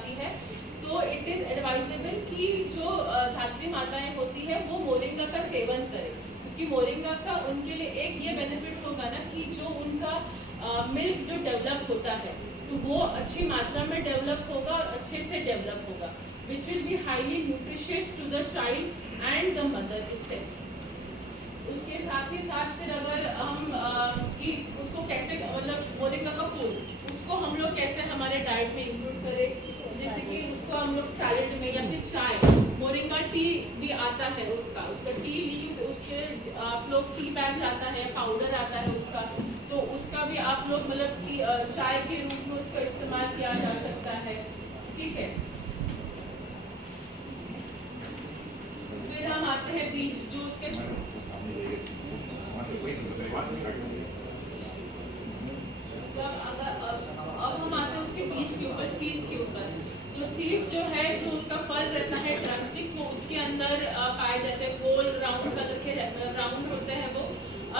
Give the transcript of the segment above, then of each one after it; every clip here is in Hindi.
जाती है, तो इट इज़ एडवाइजेबल कि जो धात्री माताएं होती है वो मोरिंगा का सेवन करें, क्योंकि मोरिंगा का उनके लिए एक ये बेनिफिट होगा ना कि जो उनका मिल्क जो डेवलप होता है तो वो अच्छी मात्रा में डेवलप होगा और अच्छे से डेवलप होगा, which will be highly nutritious to the child and the mother itself. उसके साथ ही साथ फिर अगर हम कि उसको कैसे मतलब मोरिंगा का फूल उसको हम लोग कैसे हमारे डाइट में इंक्लूड करें, जैसे कि उसको हम लोग सैलेड में या फिर चाय, मोरिंगा टी भी आता है उसका टी लीव्स, उसके आप लोग टी बैग्स आता है, पाउडर आता है उसका, तो उसका भी आप लोग मतलब कि चाय के रूप में उसका इस्तेमाल किया जा सकता है। ठीक है, फिर हम आते हैं बीज जो उसके अब हम आते हैं उसके बीज के ऊपर, सीड्स के ऊपर। तो सीड्स जो है जो उसका फल रहता है ड्रमस्टिक्स, वो उसके अंदर पाए जाते हैं, गोल राउंड कलर के राउंड होते हैं वो।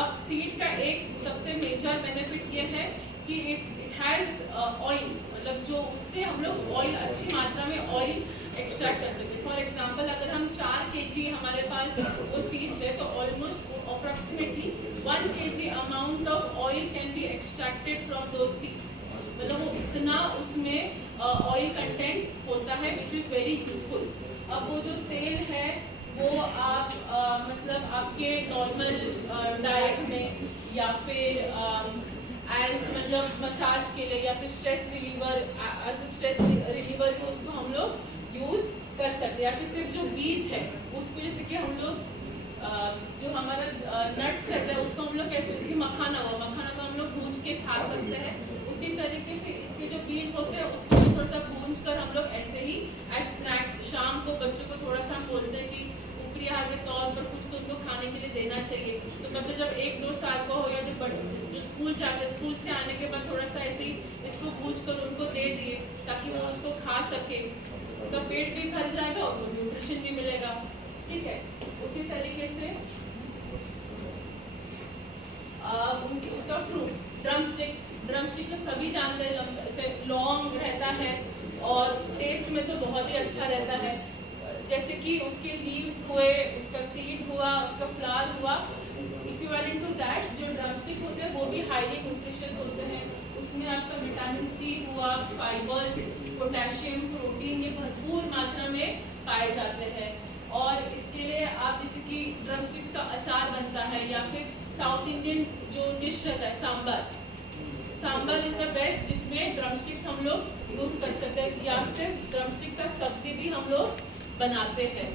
अब सीड का एक सबसे मेजर बेनिफिट ये है कि इट हैज़ ऑयल, मतलब जो उससे हम लोग ऑयल अच्छी मात्रा में ऑयल एक्सट्रैक्ट कर सकते हैं। फॉर एग्जांपल अगर हम 4 kg हमारे पास वो सीड्स है तो almost approximately 1 kg amount of oil can be extracted from those seeds, मतलब वो इतना उसमें ऑयल कंटेंट होता है विच इज़ वेरी यूजफुल। अब वो जो तेल है वो आप मतलब आपके नॉर्मल डाइट में या फिर एज मतलब मसाज के लिए या फिर stress reliever, as stress reliever भी उसको हम लोग यूज़ कर सकते हैं। या फिर सिर्फ जो बीज है उसको, जैसे कि हम लोग जो हमारा नट्स रहता है उसको हम लोग कैसे, इसकी मखाना को हम लोग भून के खा सकते हैं, उसी तरीके से इसके जो बीज होते हैं उसको थोड़ा सा भून कर हम लोग ऐसे ही एज स्नैक्स शाम को बच्चों को थोड़ा सा हम बोलते हैं कि ऊपरी आहार के तौर पर कुछ तो उनको खाने के लिए देना चाहिए। तो बच्चा जब 1-2 साल का हो या जो स्कूल जाते हैं, स्कूल से आने के बाद थोड़ा सा ऐसे ही इसको भूज कर उनको दे दिए ताकि वो उसको खा सके, उनका पेट भी भर जाएगा और उनको न्यूट्रिशन भी मिलेगा। ठीक है, उसी तरीके से उसका फ्रूट ड्रमस्टिक तो सभी जानते हैं, ऐसे लॉन्ग रहता है और टेस्ट में तो बहुत ही अच्छा रहता है। जैसे कि उसके लीव्स हुए, उसका सीड हुआ, उसका फ्लावर हुआ, इक्विवेलेंट टू दैट जो ड्रमस्टिक होते हैं वो भी हाईली न्यूट्रिशियस होते हैं। उसमें आपका विटामिन सी हुआ, फाइबर्स, पोटेशियम, प्रोटीन, ये भरपूर मात्रा में पाए जाते हैं। और इसके लिए आप जैसे कि ड्रमस्टिक्स का अचार बनता है, या फिर साउथ इंडियन जो डिश रहता है सांबर इज़ द बेस्ट, जिसमें ड्रमस्टिक्स हम लोग यूज़ कर सकते हैं, या फिर ड्रमस्टिक का सब्जी भी हम लोग बनाते हैं।